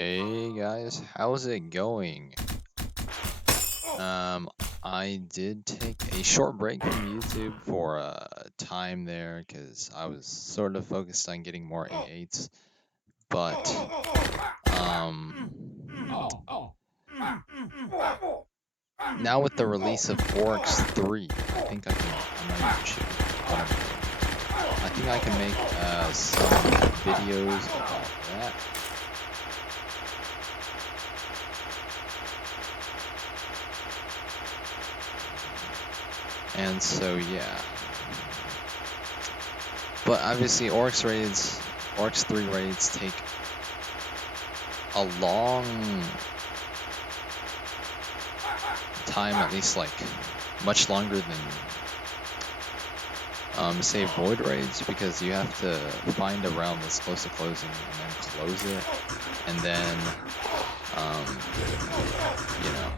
Hey guys, how's it going? Um, I did take a short break from YouTube for time there because I was sort of focused on getting more A8s, but um, now with the release of Oryx 3, I think I'm not even sure what I'm doing. I think I can make some videos about that. And so yeah. But obviously Oryx 3 raids take a long time, at least like much longer than say void raids, because you have to find a realm that's close to closing and then close it, and then you know,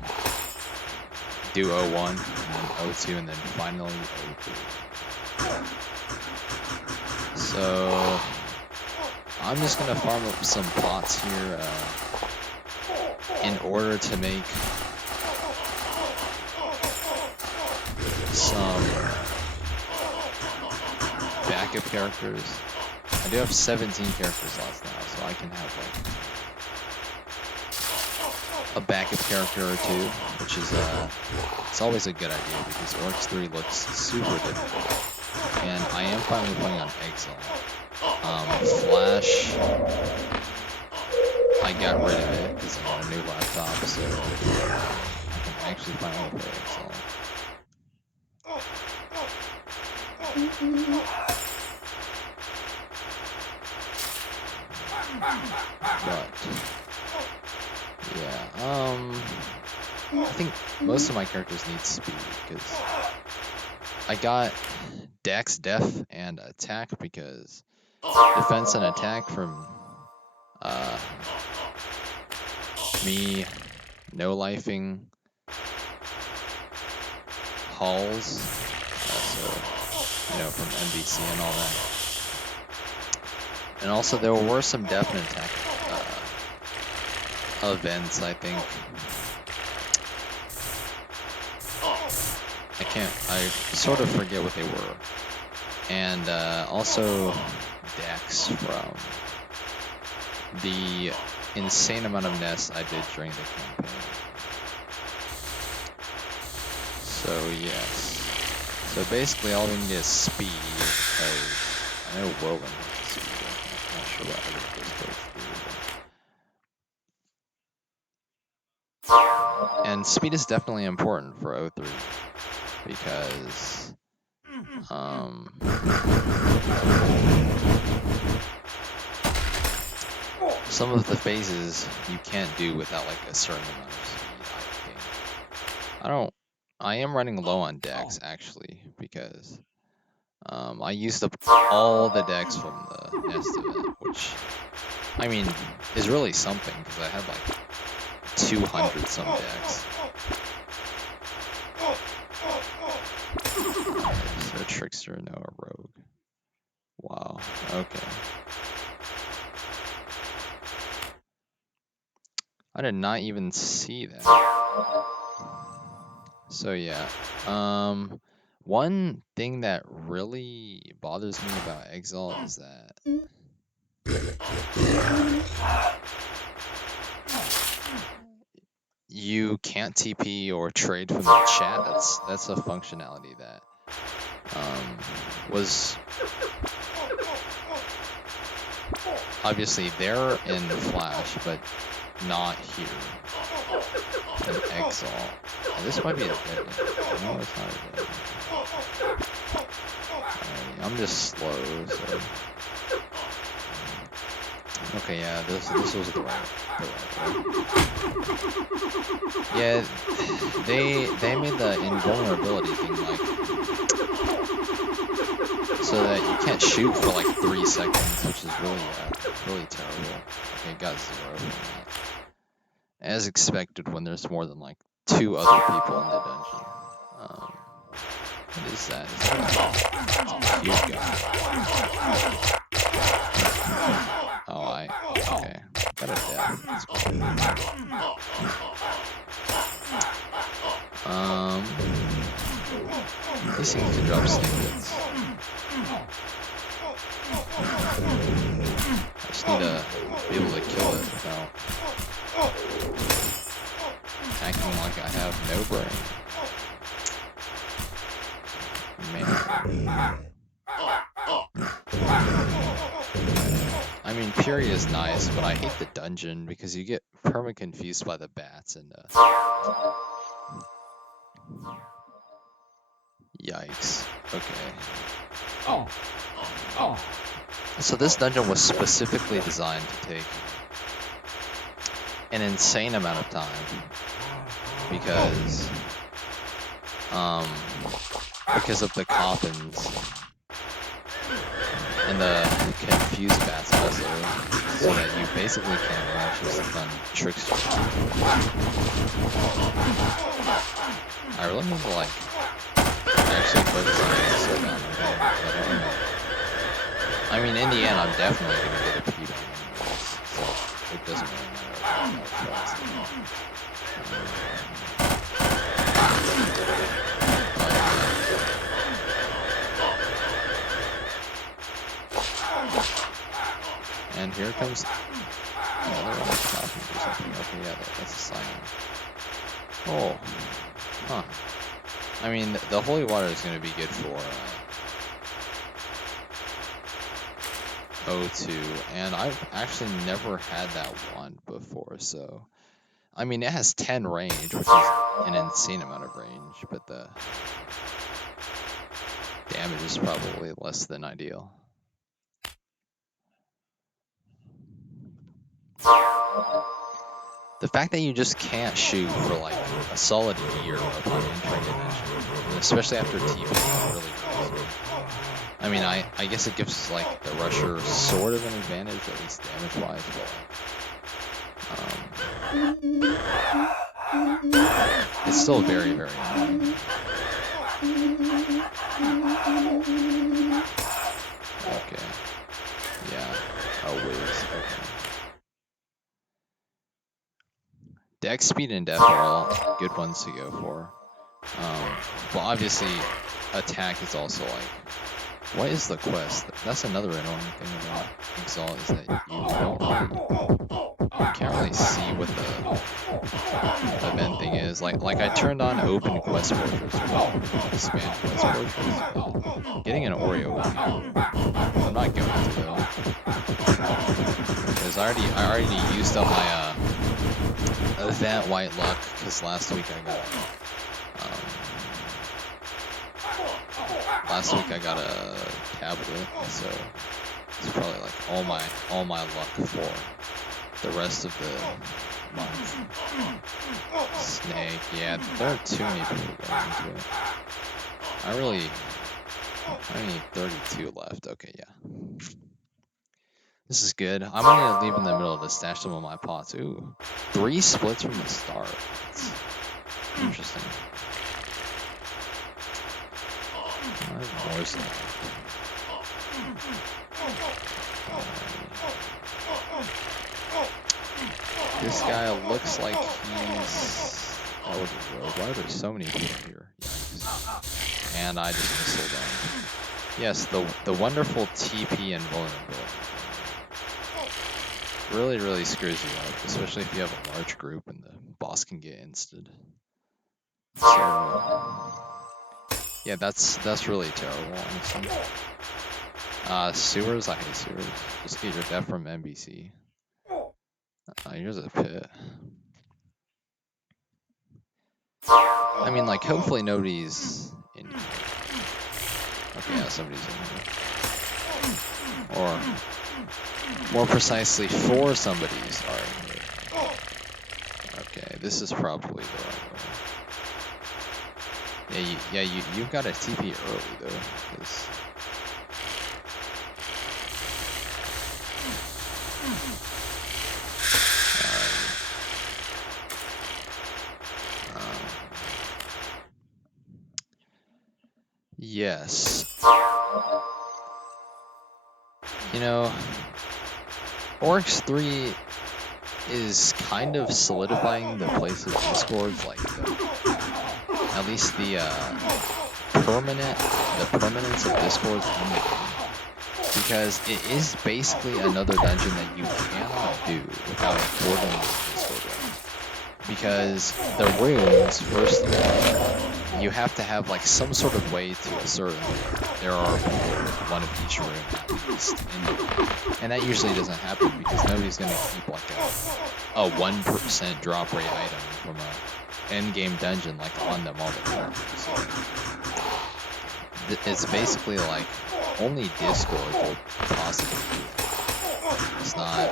do O1 and then O2 and then finally O3. So I'm just gonna farm up some pots here in order to make some backup characters. I do have 17 character slots now, so I can have like a backup character or two, which is it's always a good idea because Oryx 3 looks super difficult. And I am finally playing on Exile. Flash, I got rid of it because I got a new laptop, so I can actually finally play Exile. But yeah, I think most of my characters need speed because I got Dex, Def, and Attack because defense and attack from me no-lifing hulls, also, you know, from MVC and all that. And also there were some definite attack events, I think. I sort of forget what they were. And also Dex from the insane amount of nests I did during the campaign. So yes. So basically all we need is speed, because I know Whirlwind has speed. I'm not sure what other goes do. And speed is definitely important for O3 because some of the phases you can't do without like a certain amount of speed, I think. I am running low on Dex actually because I used up all the Dex from the Nest event, which I mean is really something because I had like 200 some Dex. Is there a Trickster? No, a Rogue. Wow, okay. I did not even see that. So yeah, one thing that really bothers me about Exile is that you can't TP or trade from the chat. That's a functionality that was obviously there in Flash, but not here in Exile. Oh, this might be a dead end. No, it's not a dead end. I'm just slow, so. Okay, yeah, this was the right way. Yeah, they made the invulnerability thing like so that you can't shoot for like 3 seconds, which is really terrible. Okay, got 0 from that. As expected when there's more than like 2 other people in the dungeon. What is that? Is that a huge guy? Oh, okay. got a death. That's cool. These things can drop snippets. I just need to be able to kill it without acting like I have no brain. Man. I mean, Fury is nice, but I hate the dungeon because you get perma-confused by the bats and yikes. Okay. So this dungeon was specifically designed to take an insane amount of time because of the coffins and the confused bats also, so that you basically can't rush with some fun tricks. I really need to like actually focus on this so bad. I don't know. I mean, in the end, I'm definitely gonna get a P down anyways, so it doesn't really matter. And here comes another one talking or something. Okay, yeah, that's a sign. Oh, huh. I mean, the holy water is going to be good for O2, and I've actually never had that one before, so... I mean, it has 10 range, which is an insane amount of range, but the damage is probably less than ideal. The fact that you just can't shoot for like a solid year upon entering dimension, and especially after TP, really crazy. I mean, I guess it gives like the rusher sort of an advantage, at least damage-wise, but it's still very, very annoying. Okay. Yeah. Oh, whiz. Okay. Dex, speed, and death are all good ones to go for. But obviously, attack is also like... What is the quest? That's another annoying thing about Exalt, is that you can't really see what the event thing is. Like I turned on Open Quest Fortress, expand Quest Fortress. Getting an Oreo would be cool. I'm not going to though, because I already used up my event white luck, because last week I got a tablet, so it's probably like all my luck for the rest of the month. Snake, yeah, there are too many people going into it. I need 32 left. Okay, yeah. This is good. I'm gonna leave in the middle to stash some of my pots. Ooh, 3 splits from the start. That's interesting. This guy looks like he's... Oh, why are there so many people here? Yikes. And I just missile them. Yes, the wonderful TP and vulnerability. Really, really screws you up, especially if you have a large group and the boss can get insted. So... yeah, that's really terrible, honestly. Sewers, I hate sewers. Just get your death from NBC. Here's a pit. I mean, like, hopefully nobody's in here. Okay, yeah, somebody's in here. Or, more precisely, 4 somebodies are in here. Okay, this is probably the right way. You've got to TP early though, because yes. You know, Oryx 3 is kind of solidifying the place of Discords, like at least the permanence of Discords in the game, because it is basically another dungeon that you cannot do without a coordinated Discord run. Because the runes, first of all, you have to have like some sort of way to assert there are one of each rune at least in the game. And that usually doesn't happen because nobody's gonna keep like a 1% drop rate item from a end game dungeon like on them all the time. So it's basically like only Discord will possibly do that. It's not.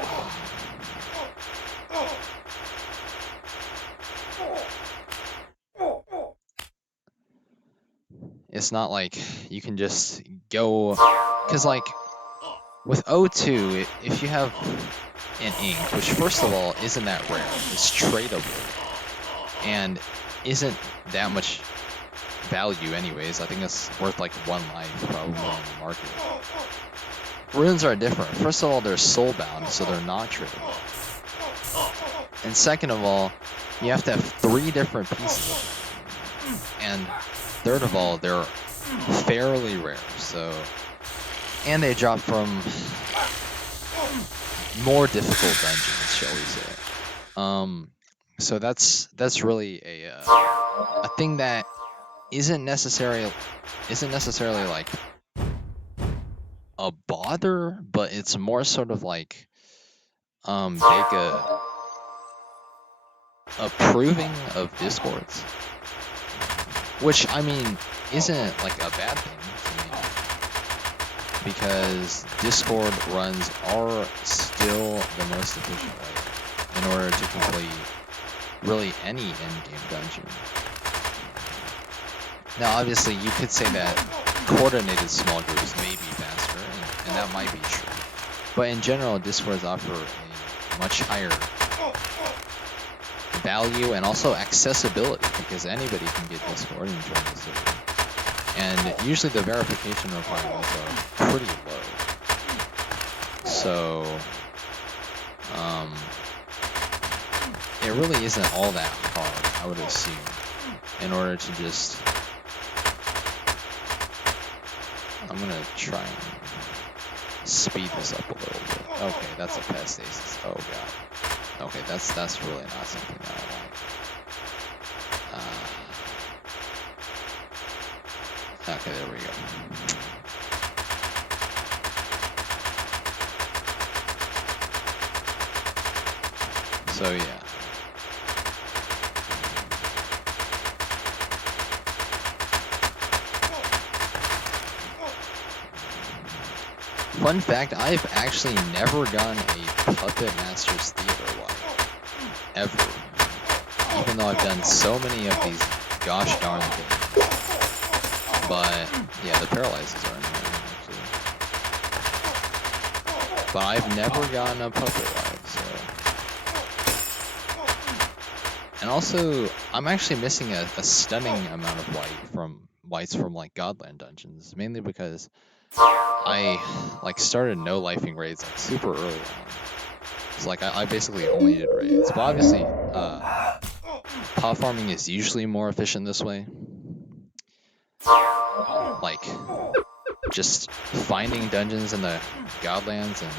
It's not like you can just go, because like with O2, if you have an ink, which first of all isn't that rare, it's tradable, and isn't that much value anyways. I think it's worth like 1 life probably on the market. Runes are different. First of all, they're soulbound, so they're not tradable. And second of all, you have to have 3 different pieces of them. And third of all, they're fairly rare, so, and they drop from more difficult dungeons, shall we say. So that's really a thing that isn't necessarily like a bother, but it's more sort of like approving of Discords, which I mean isn't like a bad thing to me, because Discord runs are still the most efficient way in order to complete really any endgame dungeon. Now obviously you could say that coordinated small groups may be faster, and that might be true, but in general Discords offer a much higher value and also accessibility, because anybody can get Discord and join the server. And usually the verification requirements are pretty low. So it really isn't all that hard, I would assume, in order to just... I'm gonna try and speed this up a little bit. Okay, that's a pestasis. Oh god. Okay, that's really not something that I like. Okay, there we go. So yeah. Fun fact, I've actually never gotten a Puppet Masters Theater wipe. Ever. Even though I've done so many of these gosh darn things. But yeah, the paralyzes are in there actually. But I've never gotten a puppet wipe, so. And also, I'm actually missing a stunning amount of whites from like Godland dungeons, mainly because I like started no lifing raids like super early on. So like I basically only did raids. But obviously, pot farming is usually more efficient this way. Like, just finding dungeons in the Godlands and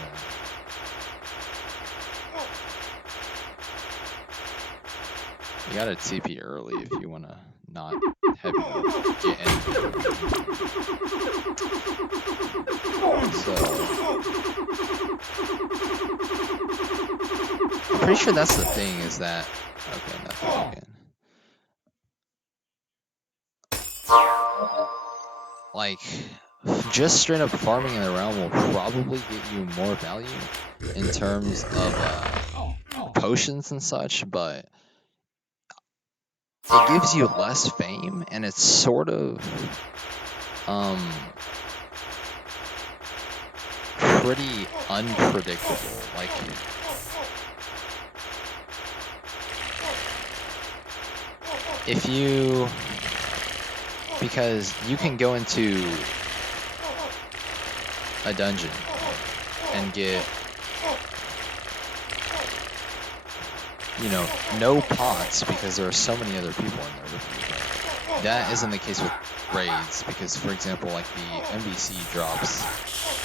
you gotta TP early if you wanna not have get anything. So I'm pretty sure that's the thing, is that okay, nothing again. Like, just straight up farming in the realm will probably get you more value in terms of potions and such, but it gives you less fame, and it's sort of pretty unpredictable. Like, if you, because you can go into a dungeon and get you know, no pots because there are so many other people in there with you. But that isn't the case with raids because, for example, like the MVC drops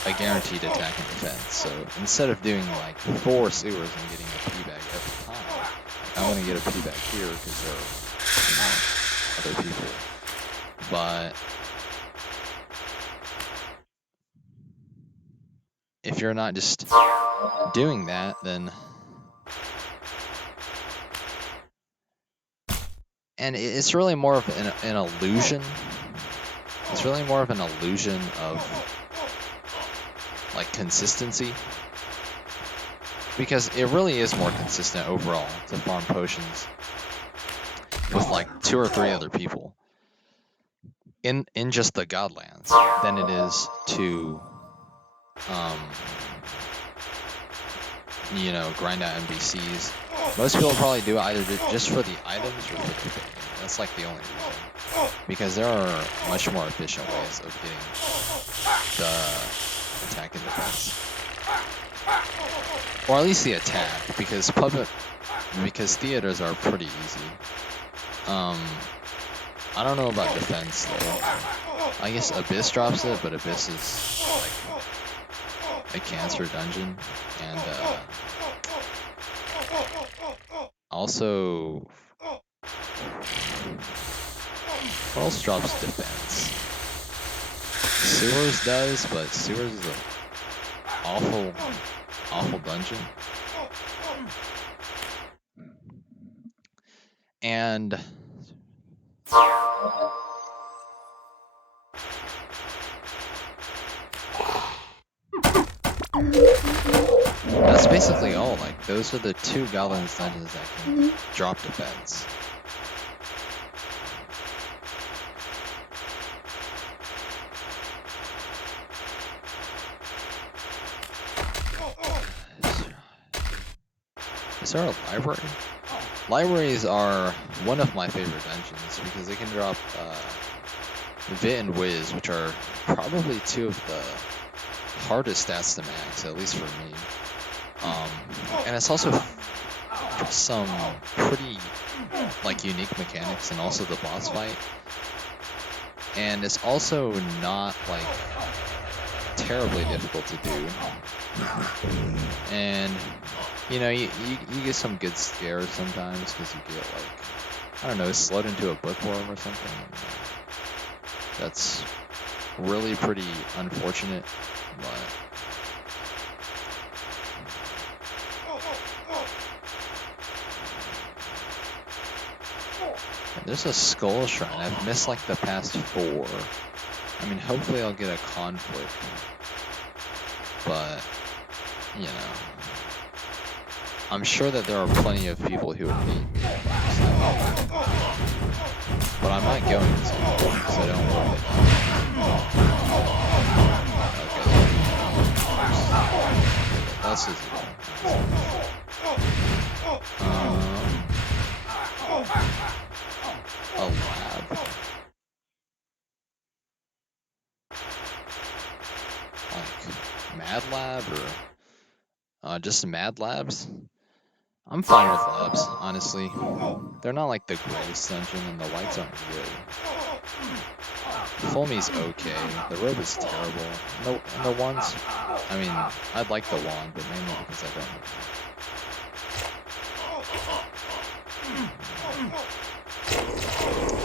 a guaranteed attack and defense. So instead of doing like 4 sewers and getting a P-bag every time, like, I'm gonna get a P-bag here because there are, you know, other people. But if you're not just doing that, then and it's really more of an illusion. It's really more of an illusion of like consistency, because it really is more consistent overall to farm potions with like 2 or 3 other people in just the Godlands than it is to you know, grind out MVCs. Most people probably do it either just for the items or for the thing. That's like the only reason, because there are much more efficient ways of getting the attack and defense, or at least the attack, because theaters are pretty easy. I don't know about defense though. I guess Abyss drops it, but Abyss is like a cancer dungeon, and also what else drops defense? Sewers does, but Sewers is an awful dungeon. And that's basically all. Like, those are the 2 Godlands dungeons that can drop defense. Is there a library? Libraries are one of my favorite dungeons because they can drop Vit and Wiz, which are probably 2 of the hardest stats to max, at least for me. And it's also some pretty like unique mechanics, and also the boss fight. And it's also not like terribly difficult to do. And you know, you get some good scares sometimes because you get like, I don't know, slowed into a bookworm or something. That's really pretty unfortunate, but there's a skull shrine. I've missed like the past 4. I mean, hopefully I'll get a conflict, but you know, I'm sure that there are plenty of people who would beat me, but I'm not going to because I don't want it. Okay, that's easy. A lab. Like Mad Lab or just Mad Labs? I'm fine with labs, honestly. They're not like the greatest dungeon, and the lights aren't good. Full Me's okay. The robe is terrible. And the wands, I mean, I'd like the wand, but mainly because I don't.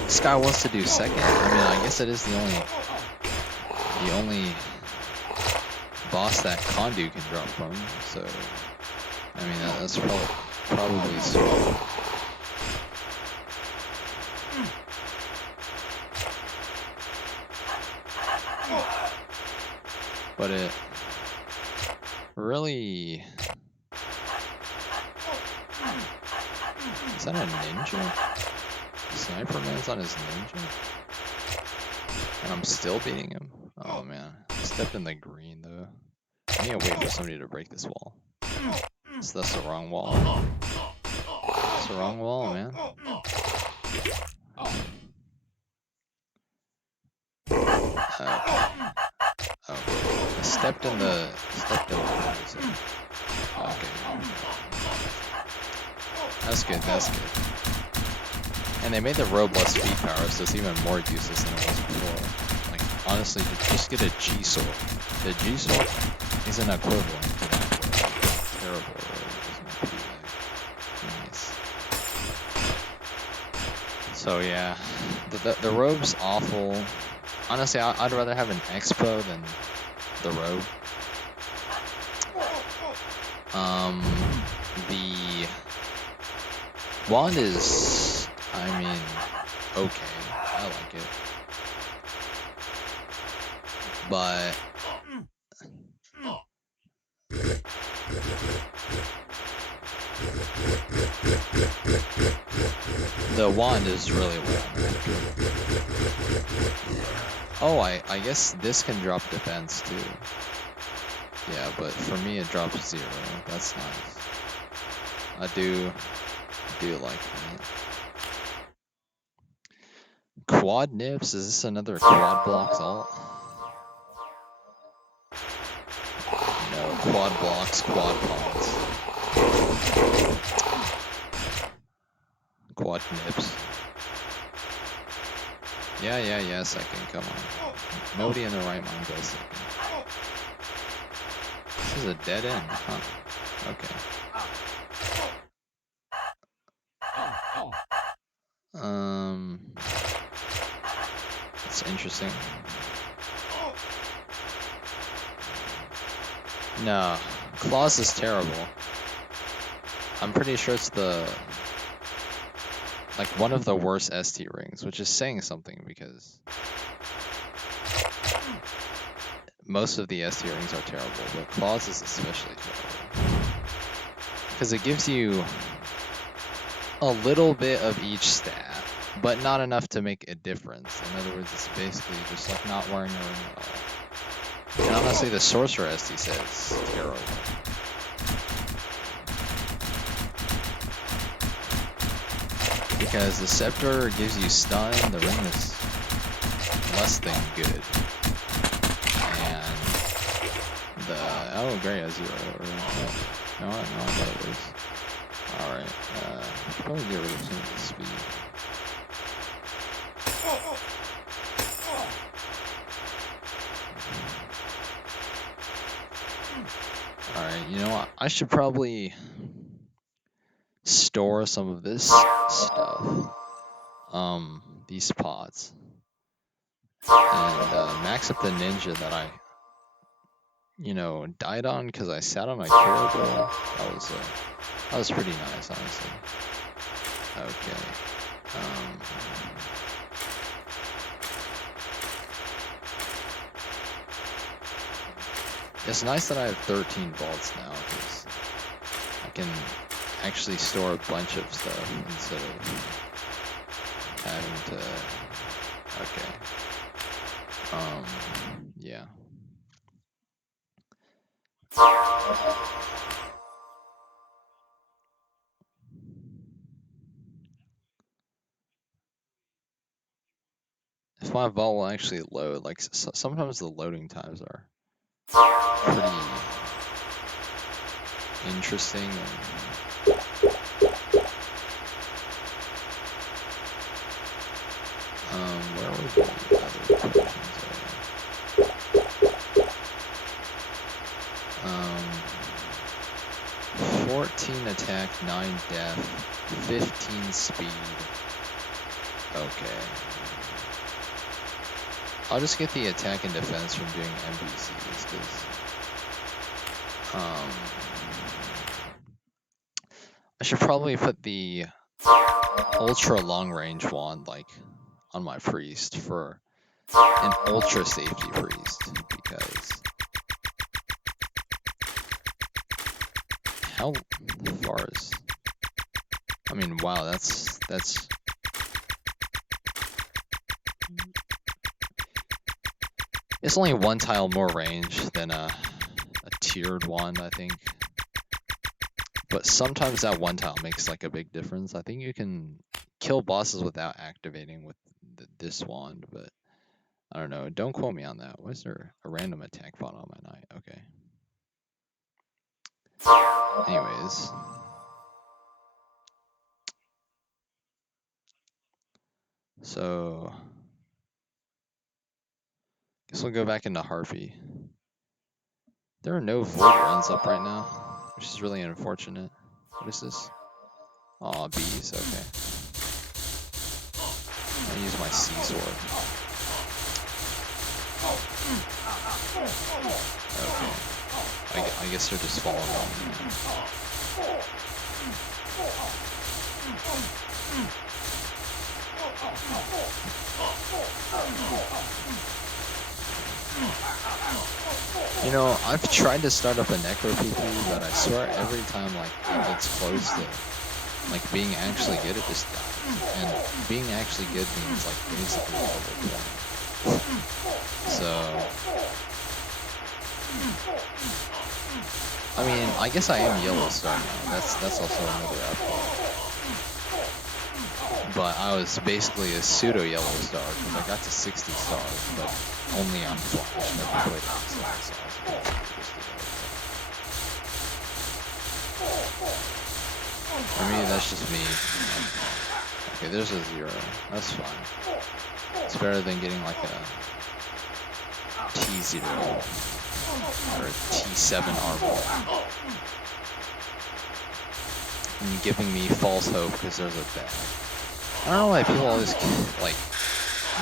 This guy wants to do second. I mean, I guess it is the only boss that Kondu can drop from. So, I mean, that's probably sweet. But it really... Is that a ninja? Sniper Man's on his ninja? And I'm still beating him? Oh man. I stepped in the green though. I need to wait for somebody to break this wall. So that's the wrong wall. That's the wrong wall, man. Okay. I stepped in the... Okay. That's good, that's good. And they made the robe less speed power, so it's even more useless than it was before. Like, honestly, just get a G-Sword. The G-Sword is an equivalent to that terrible robe. Nice. So yeah, the robe's awful. Honestly, I'd rather have an Expo than the robe. The wand is, I mean, okay. I like it. But the wand is really well. Oh, I guess this can drop defense too. Yeah, but for me it drops 0. That's nice. I do like that. Quad nips? Is this another quad blocks alt? No, quad blocks, quad pods. Quad nips. Yeah, second, come on. Nobody in their right mind goes second. This is a dead end, huh? Okay. That's interesting. No, Claws is terrible. I'm pretty sure it's like one of the worst ST rings, which is saying something because most of the ST rings are terrible, but Claws is especially terrible. Because it gives you a little bit of each stat, but not enough to make a difference. In other words, it's basically just like not wearing a ring at all. And honestly, the Sorcerer ST set is terrible. Because the Scepter gives you stun, the ring is less than good. And oh, great, has 0. No, I thought it was. Alright, should probably get rid of some of the speed. Alright, you know what? I should probably store some of this stuff. These pots. And max up the ninja that I, died on because I sat on my Curable. That was pretty nice, honestly. Okay. It's nice that I have 13 vaults now because I can actually store a bunch of stuff instead of having to. Okay. Yeah. If my vault will actually load, like sometimes the loading times are pretty interesting. Where were the other questions? 14 attack, 9 death, 15 speed. Okay. I'll just get the attack and defense from doing NPCs, because I should probably put the ultra long range wand like on my priest for an ultra safety priest, because how far is, I mean, wow, that's it's only 1 tile more range than a tiered wand, I think. But sometimes that 1 tile makes like a big difference. I think you can kill bosses without activating with this wand, but I don't know. Don't quote me on that. Was there a random attack bot on my knight? Okay. Anyways. So guess we'll go back into Harpy. There are no void runs up right now, which is really unfortunate. What is this? Aw, bees, okay. I'll use my sea sword. Okay. I guess they're just falling on me. You know, I've tried to start up a Necro PP, but I swear every time like it gets close to like being actually good at this stuff. And being actually good means like basically level 20. So I mean, I guess I am yellow star now. That's also another upgrade. But I was basically a pseudo yellow star because I got to 60 stars, but only on Flash. Never played on stars. For me, that's just me. Okay, there's a 0. That's fine. It's better than getting like a T0 or a T7 armor and giving me false hope because there's a bag. I don't know why people always like.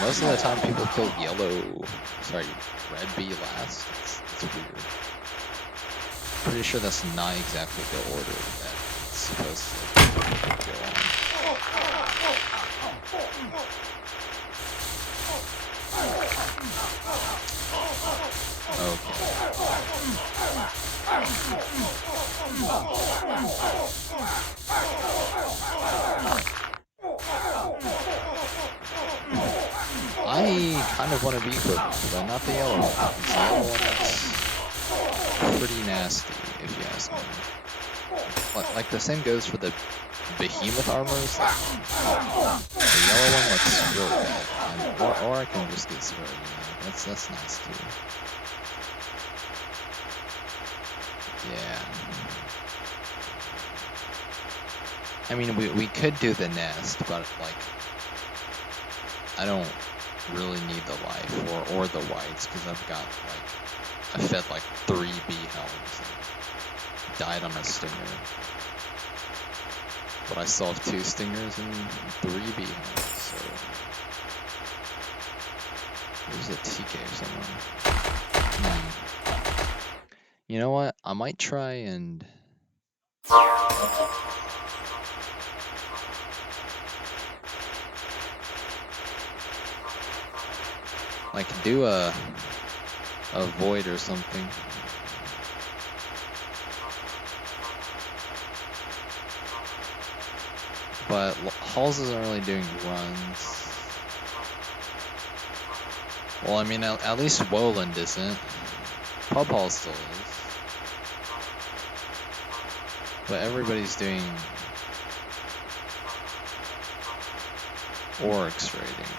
Most of the time, people kill red bee last. It's weird. Pretty sure that's not exactly the order that it's supposed to go on. I kind of want to be purple, but not the yellow one. The yellow one that's pretty nasty, if you ask me. Like the same goes for the behemoth armors. The yellow one looks really bad, or I can just get Swear. That's nice too. Yeah. I mean, we could do the nest, but like, I don't really need the life or the whites because I've got like, I fed like 3 bee helms and died on a stinger, but I still have 2 stingers and 3 bee helms. So there's a TK somewhere. You know what? I might try and like do a void or something. But Halls isn't really doing runs. Well, I mean, at least Woland isn't. Pub Hall still is. But everybody's doing Oryx raiding.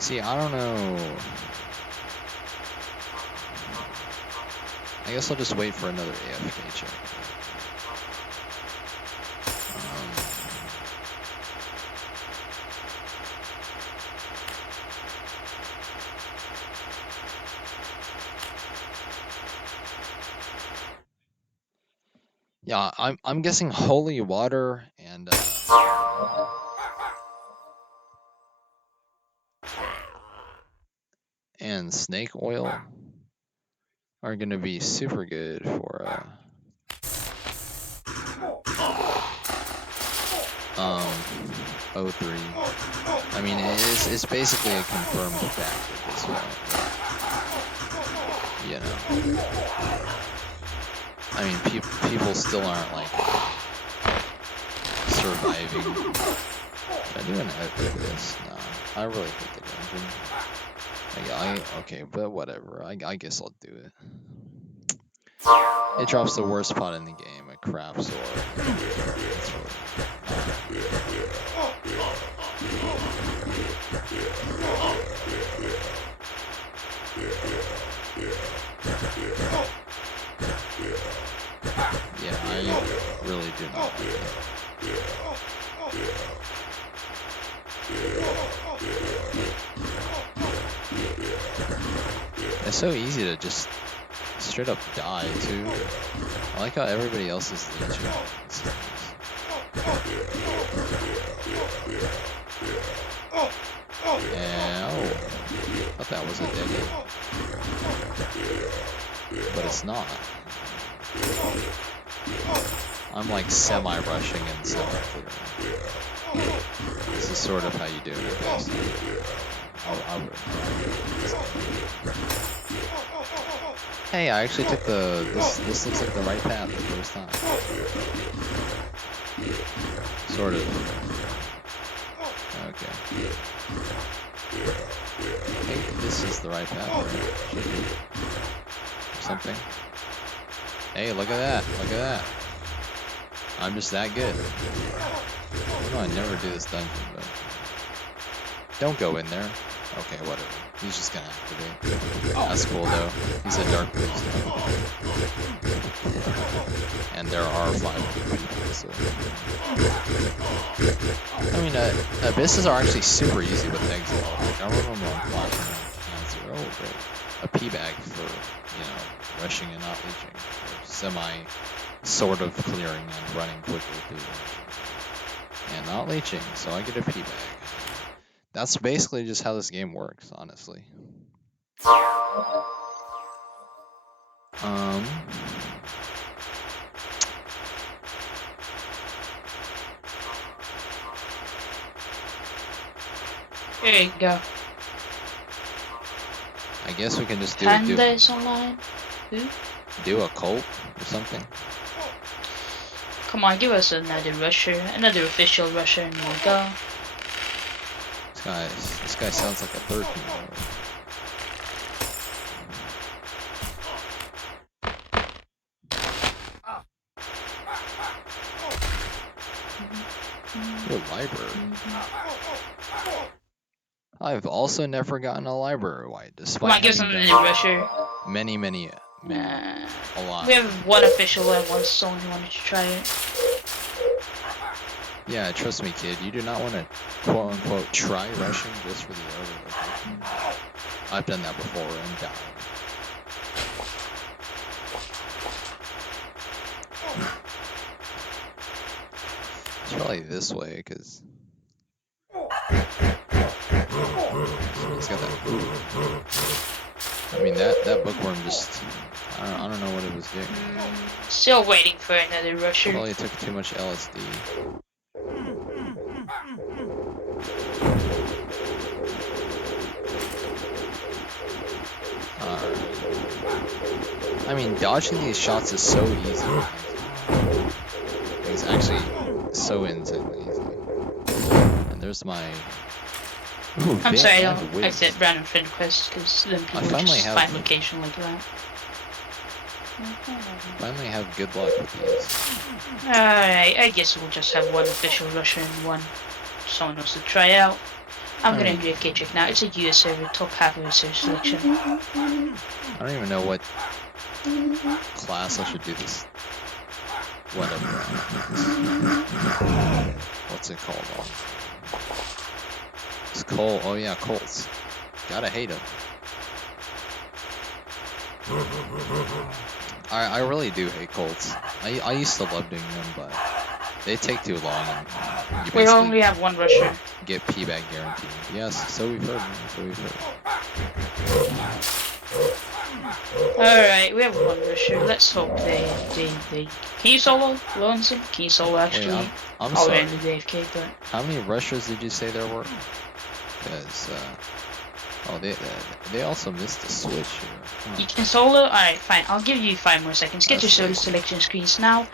See, I don't know. I guess I'll just wait for another AFK check. Yeah, I'm guessing holy water and snake oil are gonna be super good for O3. I mean, it's basically a confirmed fact at this point. You know, I mean, people still aren't like surviving. Should I do an outfit of this? No, I really hate the dungeon. Okay, but whatever. I guess I'll do it. It drops the worst pot in the game, a crap sword. really do not like it. It's so easy to just straight up die too. I like how everybody else is leeching. And oh, I thought that was a dead end. But it's not. I'm like semi-rushing and semi-clearing. This is sort of how you do it, I guess. Hey, I actually took the... This looks like the right path the first time. Sort of. Okay. I think this is the right path, right? Should be. Something. Hey, look at that. Look at that. I'm just that good. I know I never do this dungeon, but... Don't go in there. Okay, whatever. He's just gonna activate. That's cool, though. He's a dark beast. And there are 500 people, so... I mean, abysses are actually super easy with exit. Like, I remember on Platinum, oh, great. A P-bag for, you know, rushing and not leeching. Or sort of clearing and running quickly through the dungeon. And not leeching, so I get a P-bag. That's basically just how this game works, honestly. There you go. I guess we can just do Panda is online. Who? Do a cult or something. Come on, give us another rusher, another official rusher, and we'll go. This guy sounds like a 13-year-old. Your library. I've also never gotten a library white, despite Come on, give us another rusher. Many, a lot. We have one official and one someone who wanted to try it. Yeah, trust me, kid. You do not want to quote-unquote try rushing just for the overload. I've done that before and died. It's probably this way, because it's got that. I mean, that bookworm just. I don't know what it was doing. Still waiting for another rusher. Probably took too much LSD. I mean, dodging these shots is so easy. It's actually so insanely easy. And there's my... Ooh, I'm sorry, I don't accept random friend requests because then people just find location like that. Finally have good luck with these. Alright, I guess we'll just have one official rusher and one someone else to try out. I'm gonna do a AFK check now. It's a US server, top half of a server selection. I don't even know what class I should do this. Whatever. What's it called? It's Cole. Oh yeah, Colts. Gotta hate them. I really do hate Colts. I used to love doing them, but they take too long. And you we only have one rusher. Get P-bag guaranteed. Yes, so we've heard. So we've heard. Alright, we have one rusher. Let's hope they. Can you solo, Lorenzo? Can you solo actually? Wait, I'm sorry. In the AFK, but... How many rushers did you say there were? Because, oh, they also missed the switch here. Huh. You can solo? Alright, fine. I'll give you 5 more seconds. Get your solo selection screens now.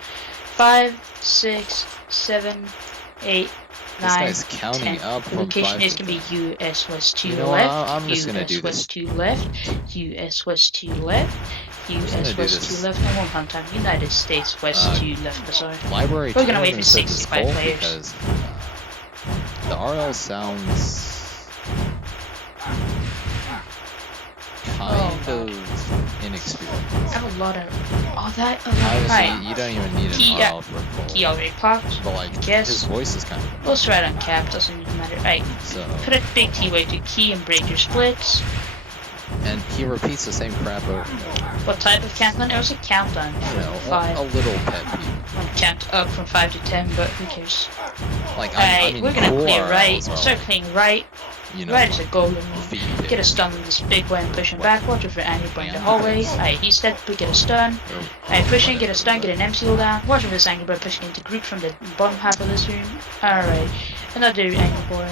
5, 6, 7, 8, 9, this guy's counting 10. up The from location 5 is to going to be US West 2 you know left. I'm just going to do West this. 2 left. US West 2 left. US West 2 left. And one more time. United States West 2 left. Sorry. Library. We're going to wait for 65 players. Because, the RL sounds kind of inexperience. I have a lot of. Oh, that. Obviously, Right. you don't even need Key, an RL for a Key full. already popped. But like, Yes. his voice is kind of. We'll try it on cap, doesn't even matter. Right. So, Put a big T-way to key and break your splits. and he repeats the same crap over. and over. What type of countdown? It was a countdown. You know, Five. a little pet peeve. One count up from 5 to 10, but who cares? Like, Alright, I mean, we're gonna cool clear right. RLs are, Start clearing right. you know, Right is a golden. feed Get a picks. stun with this big one, pushing back. Watch out for Andy in the hallway. Alright, he's dead, but get a stun. Alright, pushing, get a stun, get an MC down. Watch out for this Angry Boy pushing into group from the bottom half of this room. Alright, another Angry Boy.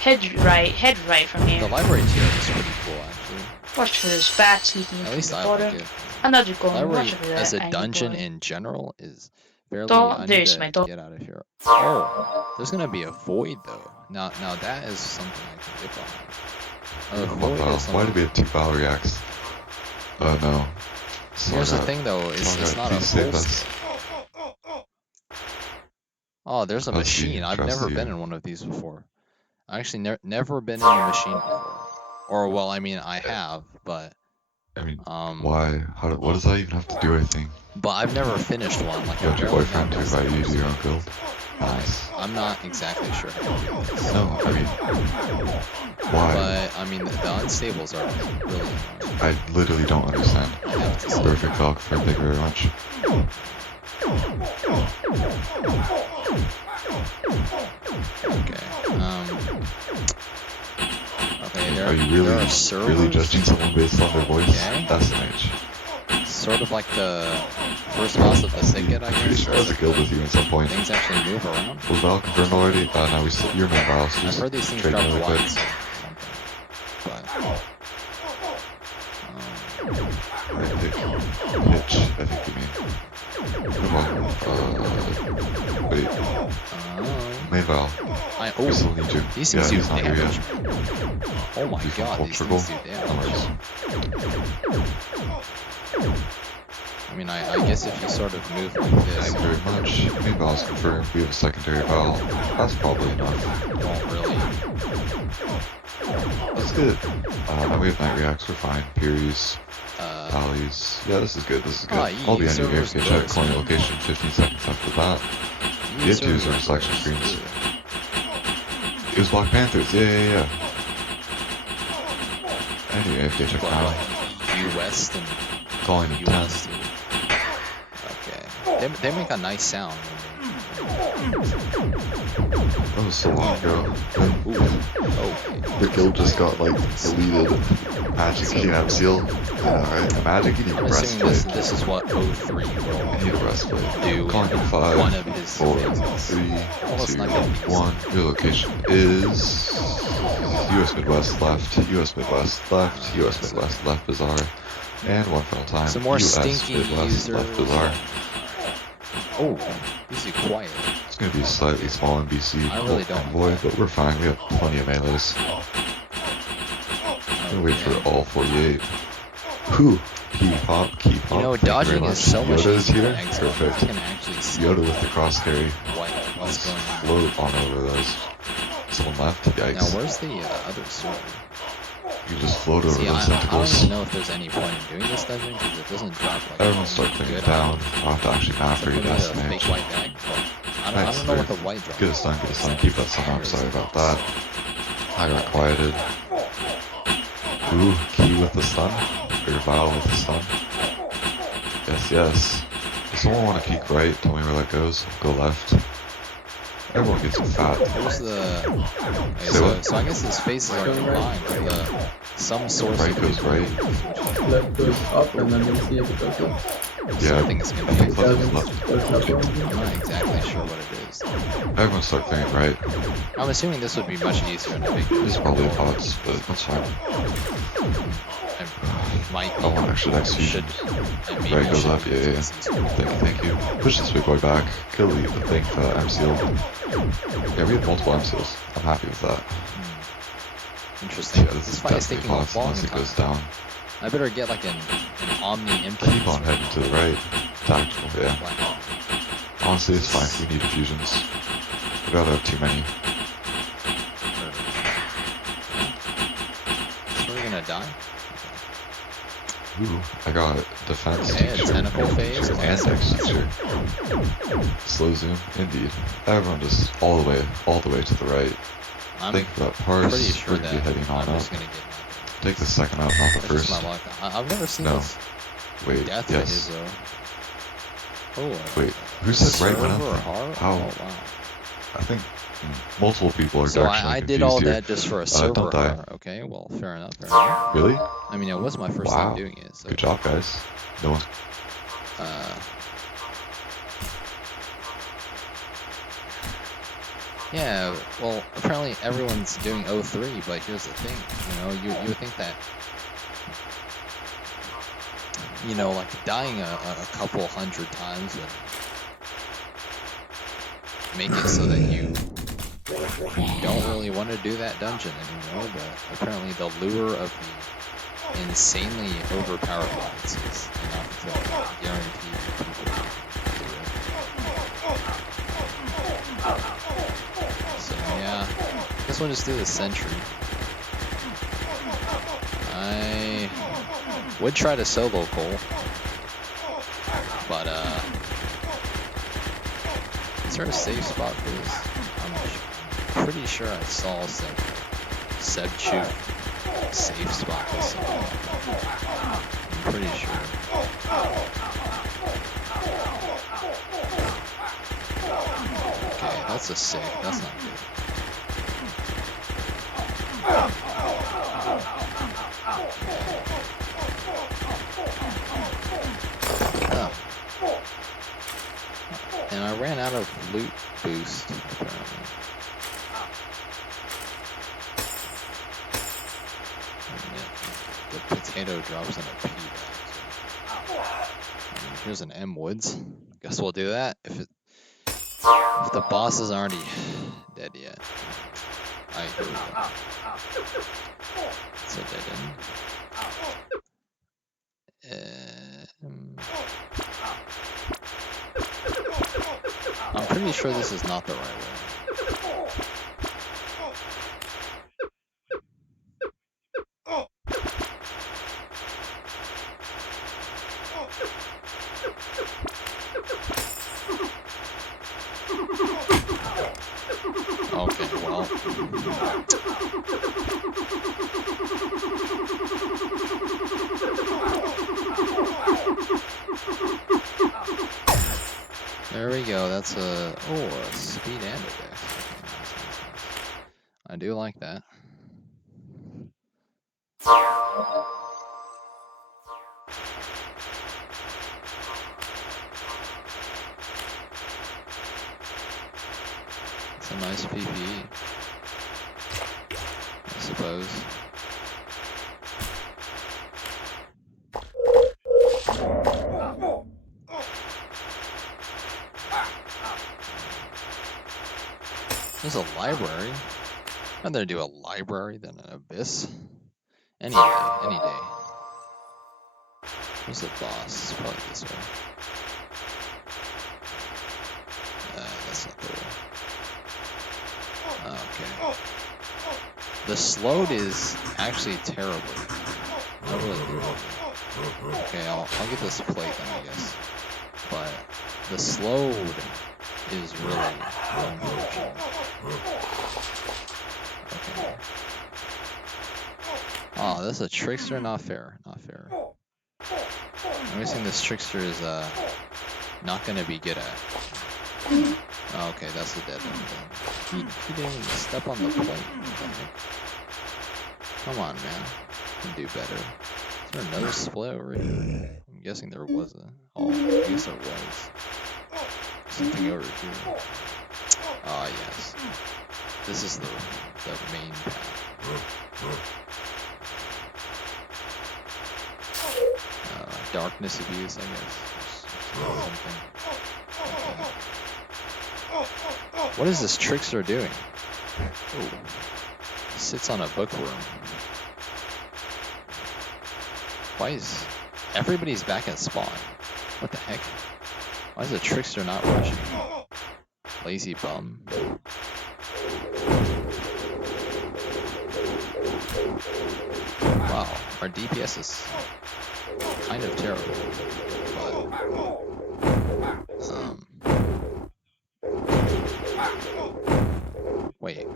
Head right from The here. library tier is pretty cool, actually. Watch for this bat sneaking in At from least the I bottom. like it. Another golden. Library Watch out for that as a Angry dungeon Boy. in general is fairly. Door, I need there's to my door. get out of here. Oh, there's gonna be a void though. Now that is something I can get behind. A void is Why something. do we have 2 battle reacts? No. Here's the Sorry, thing though, it's not a please save full us. scale. Oh, there's a Trust you, machine. I've trust never you. been in one of these before. I actually never been in a machine before. Or well, I mean I have, but I mean, why? why? What does that even have to do with anything? But I've never finished one. Like You I've want your barely boyfriend to done invite you to your own guild? Nice. I'm not exactly sure how to do this. No, I mean, why? But I mean the unstables are really annoying. I literally don't understand. I have to say. Perfect Falk, thank you very much. Okay. Okay. There, Are you there really, are servers, really judging someone based on their voice? Okay. That's an H. sort of like the first boss of the thicket, I Pretty guess. sure I was a guild with you at some point. Things actually move around. Was Val confirmed already? No, we still, you're main Val, so I've just heard these things trade drop really quick. once or something. Pitch, I think you mean. Come on. Wait, But, main Val. oh, We still need you. these Yeah, things do he's not here damage. yet. Oh my You from god, these Portugal? things do No damage. worries. I mean, I guess if you sort of move like Thank this, you very much. Main Val's confirmed. We have a secondary Val. That's probably enough. won't really. That's good. And we have night reacts, we're fine. Peries, valleys. Yeah, this is good, this is good. Ah, I'll be on your servers AFK check, works. calling location 15 seconds after that. You Get sort to of zone selection works. screens. It was Black Panthers, yeah. And your AFK check What, now. like U West and Calling U it 10. West. Okay. They make a nice sound. That was so long ago. Okay. The guild just got like deleted. Magic, you can have seal. Yeah, right. Magic, you need a I'm assuming breastplate. this is what 03 You will need a breastplate. do Calling in it 5, one of his 4, phases. 3, let's 2, not get these. 1. Your location is US Midwest left, US Midwest left, US Midwest left Bazaar, and one final time. Some more US stinky Midwest left users. Bazaar. Oh, this is quiet. It's gonna be a slightly small NBC I really don't convoy, but we're fine. We have plenty of melees. Gonna wait for all 48. Whew. Key pop, key pop. You know, Thank you very dodging much. is so much Yoda is easier here. in Exile. You Perfect. can actually see Yoda with the cross carry. what's going on. Float on over those. Someone left. Now, Yikes. where's the other sword? You just float over See, those I don't tentacles. even know if there's any point in doing this dungeon because it doesn't drop like Everyone start clearing good down. I'll have to actually map for Put your a fake destination. white bag. But I don't Nice, know what sir. the white drop Get a is. stun, get a stun. Keep that stun up. Sorry about that. I got quieted. Ooh, key with the stun. Or Val with the stun. Yes. Does someone want to peek right? Tell me where that goes. Go left. Everyone gets a fat. Where's the... Okay, Say what? so I guess his faces are combined with some source Right of goes right. Left goes up and then we'll see if it goes up. Yeah, I think it's gonna I be think left is left. Goes up one. I'm not exactly sure what it is. Everyone start clearing right. I'm assuming this would be much easier in a big This is probably world. pods, but that's fine. I might be. I want extra next should. fusions. I maybe Right goes should up, do yeah. this instead. Thank you. Push this big boy back. Kill the thing for that MCL. Yeah, we have multiple MCLs. I'm happy with that. Interesting. Yeah, this is fight is definitely taking a pods long unless it time. goes down. I better get like an Omni input. Keep on heading to the right. Tactical, yeah. Wow. Honestly, it's fine. We need diffusions. I'd rather have too many. So we're gonna die? Ooh, I got defense, Okay, a texture, tentacle phase, and classic. texture. Slow zoom, indeed. Everyone just all the way to the right. I'm Think for that parse. pretty sure We're gonna be that heading on I'm up. just gonna get Take the second out, not the That's just first. my luck. I've never seen No. this Wait, death yes. phase though. Oh, Wait, who said right when server up? heart? How? Oh wow. I think multiple people are So actually I did confused all here. that just for a server don't die. heart. Okay, well, fair enough. Fair enough. Really? I mean, it was my first Wow. time doing it. So, Good job, guys. No one. Yeah, well, apparently everyone's doing 03, but here's the thing, you would think that, like dying a couple hundred times would make it so that you don't really want to do that dungeon anymore, but apparently the lure of the insanely overpowered mods is enough to guarantee people do it. So yeah, I guess we'll just do the sentry. I would try to solo Cole, but is there a safe spot for this? I'm pretty sure I saw Seb shoot safe spot this. I'm pretty sure. Okay, that's a save. That's not good. Oh. And I ran out of loot boost, apparently. And the potato drops in a pea bag. And here's an M Woods. Guess we'll do that if the boss is already dead yet. Alright, here we go. It's a dead end. I'm pretty sure this is not the right way. Okay, well. There we go, that's a speed and a dex. Okay, nice. I do like that. It's a nice PPE, I suppose. There's a library. I'd rather do a library than an abyss. Any day, any day. Where's the boss? It's probably this way. That's not the way. Okay. The slowed is actually terrible. Not really good. Okay, I'll get this plate then, I guess. But the slowed is really unfortunate. Okay. Oh, this is a trickster? Not fair. Not fair. I'm guessing this trickster is not gonna be good at. Oh, okay, that's the dead one then. He didn't even step on the plate. What the heck? Come on, man. You can do better. Is there another split over here? I'm guessing there was a. Oh, I guess there was. Something over here. Ah, yes. This is the main path. Darkness abuse, I guess. Something. Okay. What is this trickster doing? Oh, sits on a bookworm. Why is everybody's back at spawn? What the heck? Why is the trickster not rushing? Lazy bum. Wow, our DPS is kind of terrible. But wait,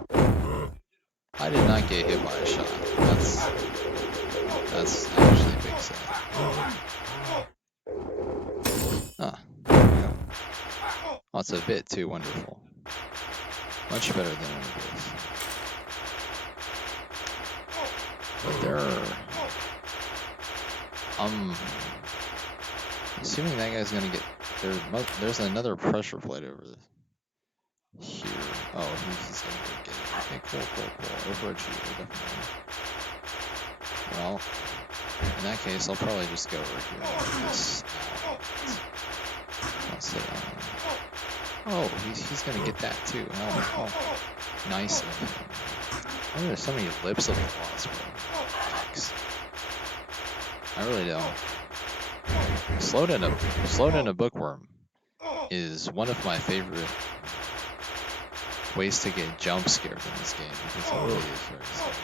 I did not get hit by a shot. That's actually a big set. Ah, there we go. Oh, it's a bit too wonderful. Much better than it is. But I'm assuming that guy's gonna get there's another pressure plate over this here. Oh, he's just gonna go get it. Okay, cool. Overachiever, definitely. Well, in that case, I'll probably just go over here like this. I'll sit on. Oh, he's gonna get that too. Oh, nice of him. Oh, there's so many lips of the loss, bro. Yikes. I really don't. Slowed in a bookworm is one of my favorite ways to get jump scared in this game because it really is very scary.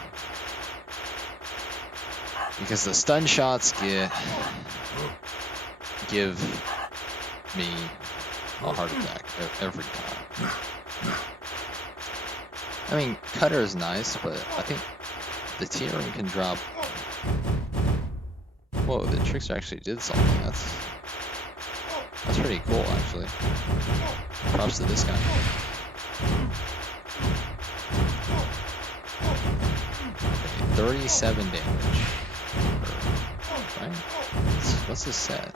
Because the stun shots give me a heart attack every time. I mean, Cutter is nice, but I think the tearing can drop. Whoa, the Trickster actually did something. That's pretty cool, actually. Props to this guy. Okay, 37 damage. Right? What's his set?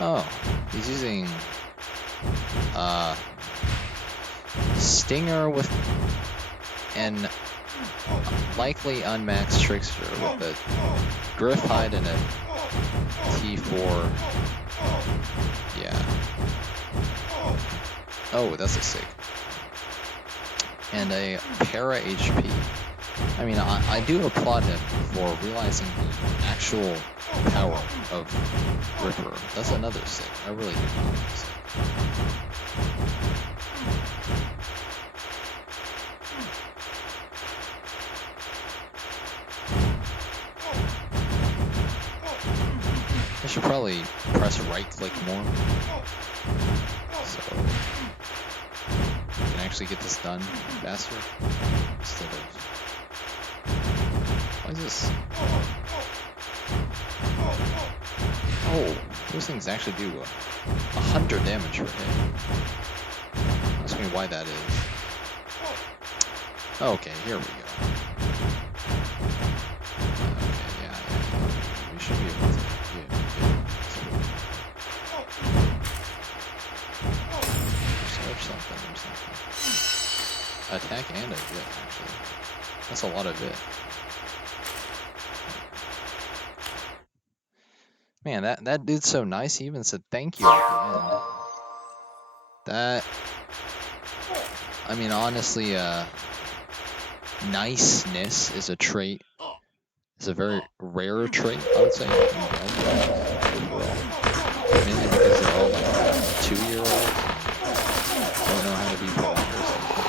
Oh, he's using Stinger with an likely unmaxed Trickster with a Griff Hide and a T4. Yeah. Oh, that's a sick. And a para HP. I mean, I do applaud him for realizing the actual power of Ripper. That's another sick. I really do not like sick. I should probably press right click more, so I can actually get this done faster instead of. Why is this? Oh, those things actually do 100 damage per hit. Ask me why that is. Okay, here we go. Okay, yeah. We should be able to. Attack and a hit, actually. That's a lot of hit. Man, that dude's so nice. He even said thank you at the end. That, I mean, honestly, niceness is a trait. It's a very rare trait, I would say. Mainly because they're all like 2-year-olds. Don't know how to be polite or something.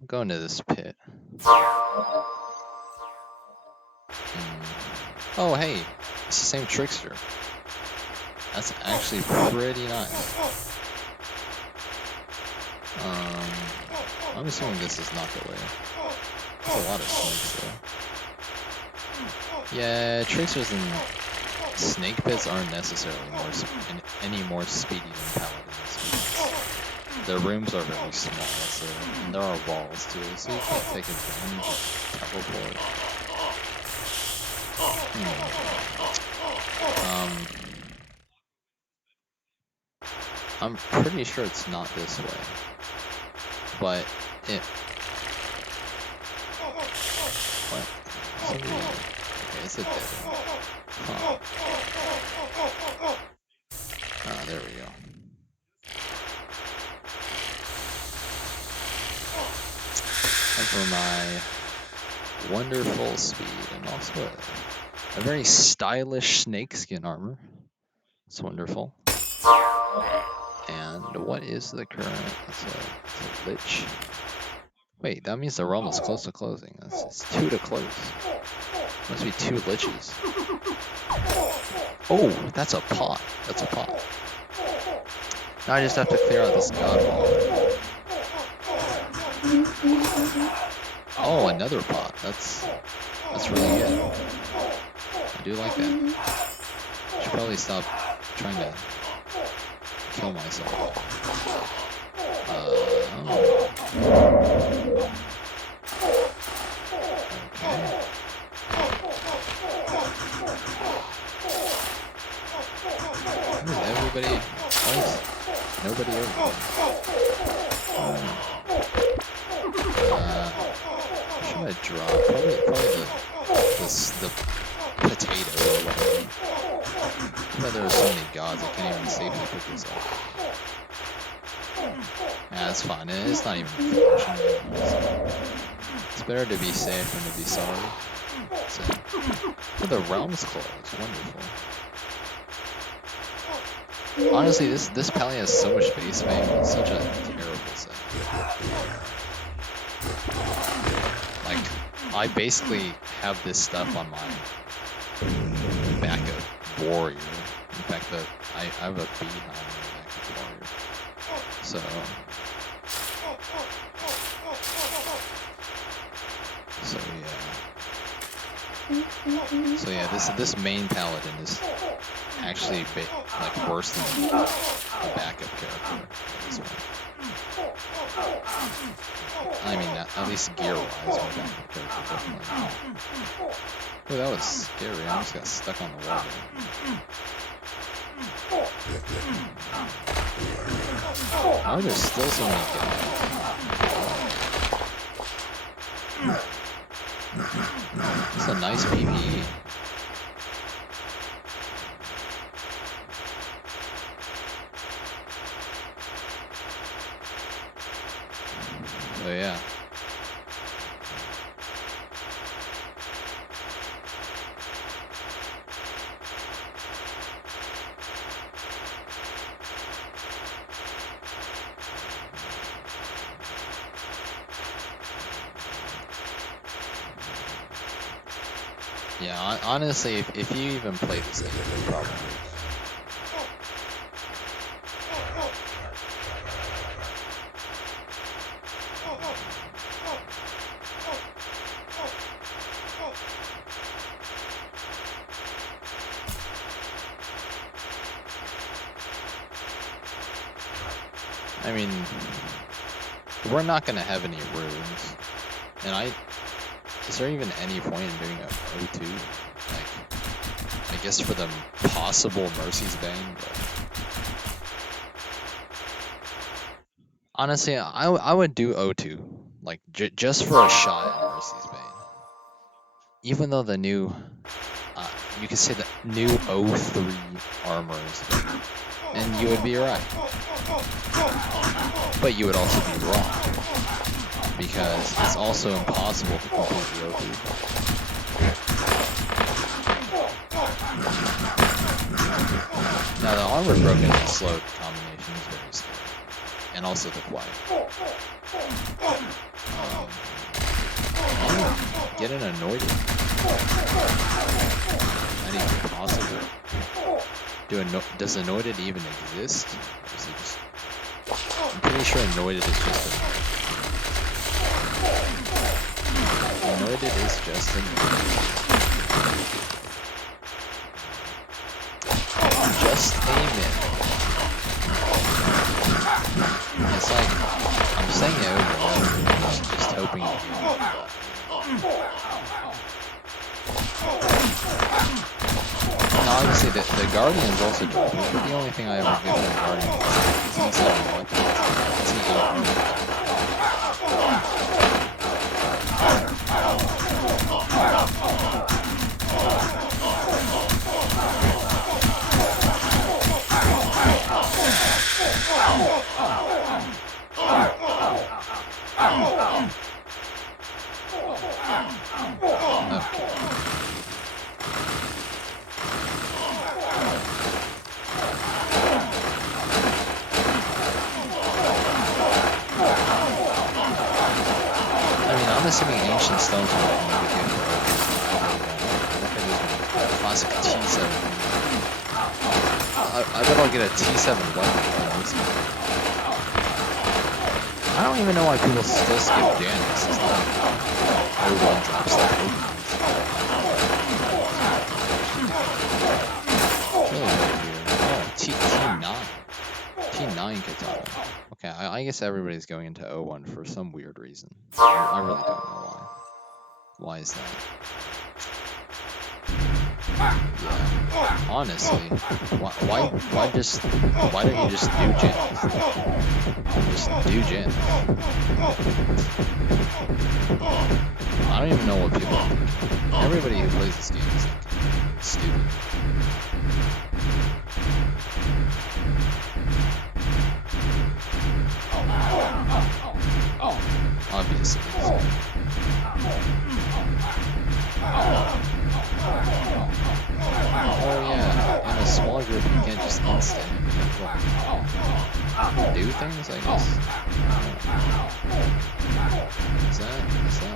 I'll go into this pit. Oh, hey, it's the same Trickster. That's actually pretty nice. I'm assuming this is not the way. There's a lot of snakes though. Yeah, Tricksters and snake pits aren't necessarily any more speedy than paladins. Their rooms are very small, so, and there are walls too, so you can't take advantage of teleport. I'm pretty sure it's not this way, but it. What? Okay, it's a dead end. Huh. Ah, there we go. And for my wonderful speed and also a very stylish snakeskin armor. It's wonderful. And what is the current? It's a lich. Wait, that means the realm is close to closing. It's 2 to close. Must be 2 liches. Oh, that's a pot. That's a pot. Now I just have to clear out this god wall. Oh, another pot. That's really good. I do like that. Should probably stop trying to kill myself. Okay. Why is everybody? Why is nobody over there? Should I drop? Probably the potato or whatever. But there are so many gods, I can't even safely pick this up. Yeah, it's fine. It's not even flashing. It's better to be safe than to be sorry. So, oh, the realm's closed. Wonderful. Honestly, this pally has so much base fame. It's such a terrible set. Like, I basically have this stuff on my backup warrior. In fact, I have a beehive on my backup warrior. So yeah. This main paladin is actually like worse than the backup character. This one. I mean, at least gear-wise, my backup character definitely. Oh, that was scary. I almost got stuck on the wall there. Why are there still so many guys? It's a nice PvE. Oh yeah. Yeah, honestly, if you even play this game, you're probably. I mean, we're not gonna have any runes, and is there even any point in doing a O2? Like, I guess for the possible Mercy's Bane, but honestly, I would do O2, like just for a shot at Mercy's Bane. Even though the new, you could say the new O3 armor is better, and you would be right, but you would also be wrong. Because it's also impossible to complete the O3. Now the armor broken and slowed combination is very scary. And also the quiet. Get an anointed. Not even possible. Does anointed even exist? Or is it just, I'm pretty sure anointed is just anointed. Anointed is just a myth. It's like, I'm saying it over and over, just hoping to hear it. Now obviously the Guardian's also dope, but the only thing I ever give to the Guardian is T7 weapons. be good for OP. I really don't know. I think I need a classic T7. I bet I'll get a T7 weapon from this game. I don't even know why people still skip Janus. It's not everyone drops that opens. Really weird here. Oh, T9. T9 Katana. Okay, I guess everybody's going into O1 for some weird reason. I really don't know why. Why is that? Yeah. Honestly, why don't you just do Janus? Just do Janus. I don't even know what people think. Everybody who plays this game is like stupid. Obviously. Oh yeah, in a small group you can't just instant. You have to do things, I guess. Is that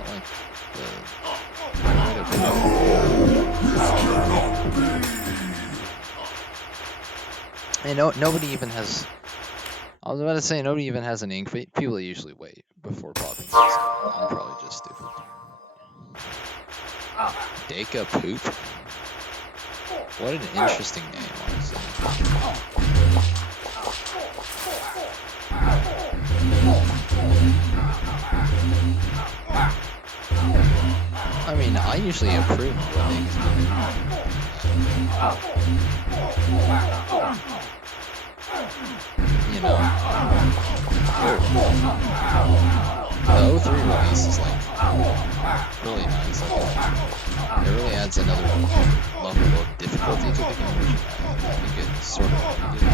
like the way to put it? And nobody even has. I was about to say nobody even has an ink. People usually wait before popping. So I'm probably just stupid. Deka Poop. What an interesting name, honestly. I mean, I usually approve of what names you know. The O3 release is like really nice. Like, it really adds another level of difficulty to the game, which I think it sort of needed.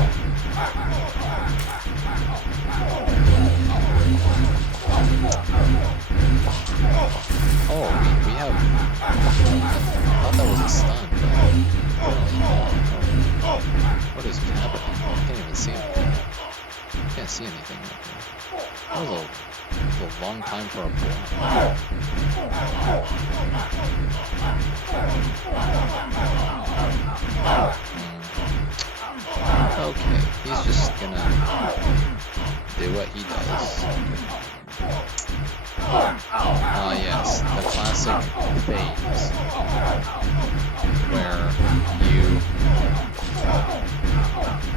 Oh, we have. I thought that was a stun, but apparently not. What is happening? I can't even see anything. Can't see anything right here. That was a long time for a block. Okay, he's just gonna do what he does. Yes, the classic phase where you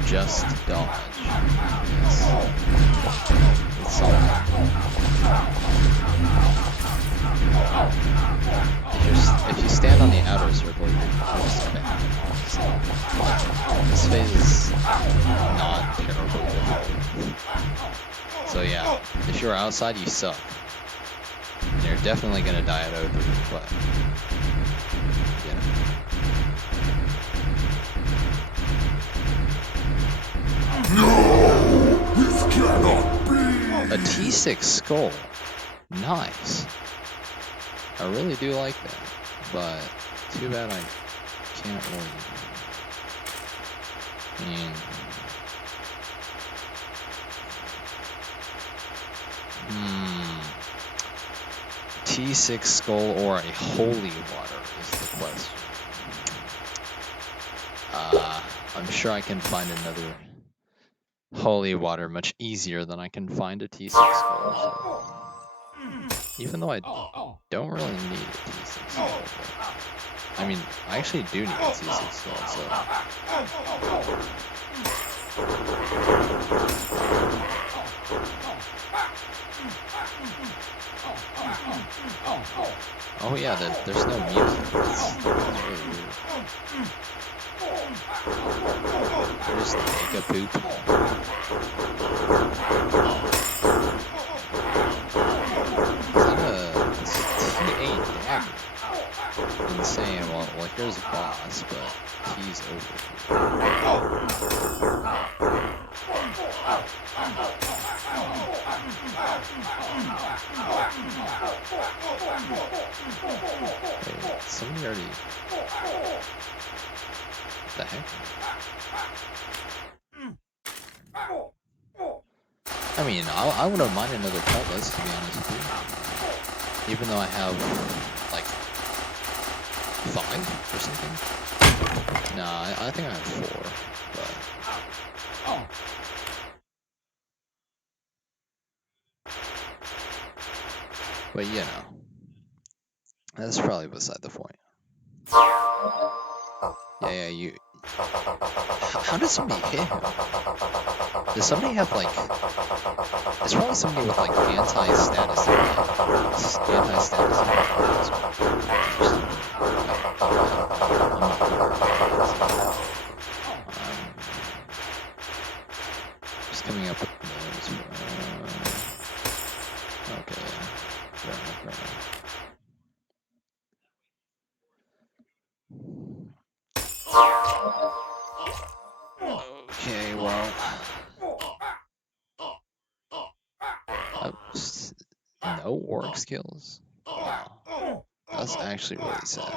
just dodge. Yes. It's something. If you stand on the outer circle, you're just okay. This phase is not terribly difficult. So yeah, if you're outside, you suck. And you're definitely gonna die at O3, but yeah. No, this cannot be. A T6 skull, nice. I really do like that, but too bad I can't really. I mean, T6 skull or a holy water is the question. I'm sure I can find another holy water much easier than I can find a T6 skull. So. Even though I don't really need a T6 skull. But, I mean, I actually do need a T6 skull, so. Oh yeah, there's no music. It's really weird. Just take a poop. Is that a T8 dagger? Insane. Well, here's a boss, but he's over Wait, somebody already. What the heck? I mean, I wouldn't mind another Cutlass, to be honest with you. Even though I have, like, 5 or something. Nah, I think I have 4, but you know, that's probably beside the point. Yeah, you. How does somebody hit him? Does somebody have like? It's probably somebody with like anti-status. Anti-status. Just coming up with names. Okay. Fair enough. Okay, well. No orc skills? Wow. That's actually really sad.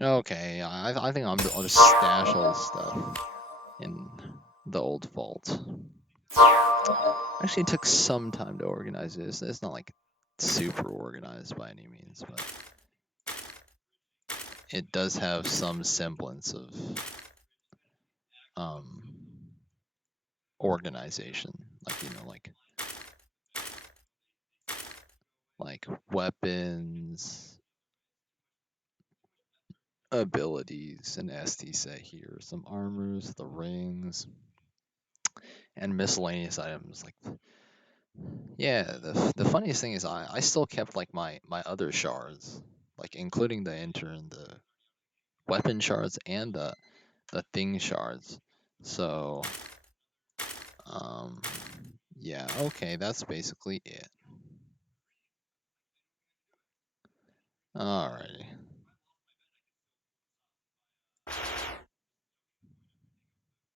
Okay, I think I'll just stash all this stuff in the old vault. Actually, it took some time to organize this. It's not like super organized by any means, but it does have some semblance of organization. Like, you know, like weapons, abilities, an SD set here, some armors, the rings, and miscellaneous items. Like, yeah, the funniest thing is I still kept like my other shards, like including the intern, the weapon shards, and the thing shards. So yeah, okay, that's basically it. Alrighty.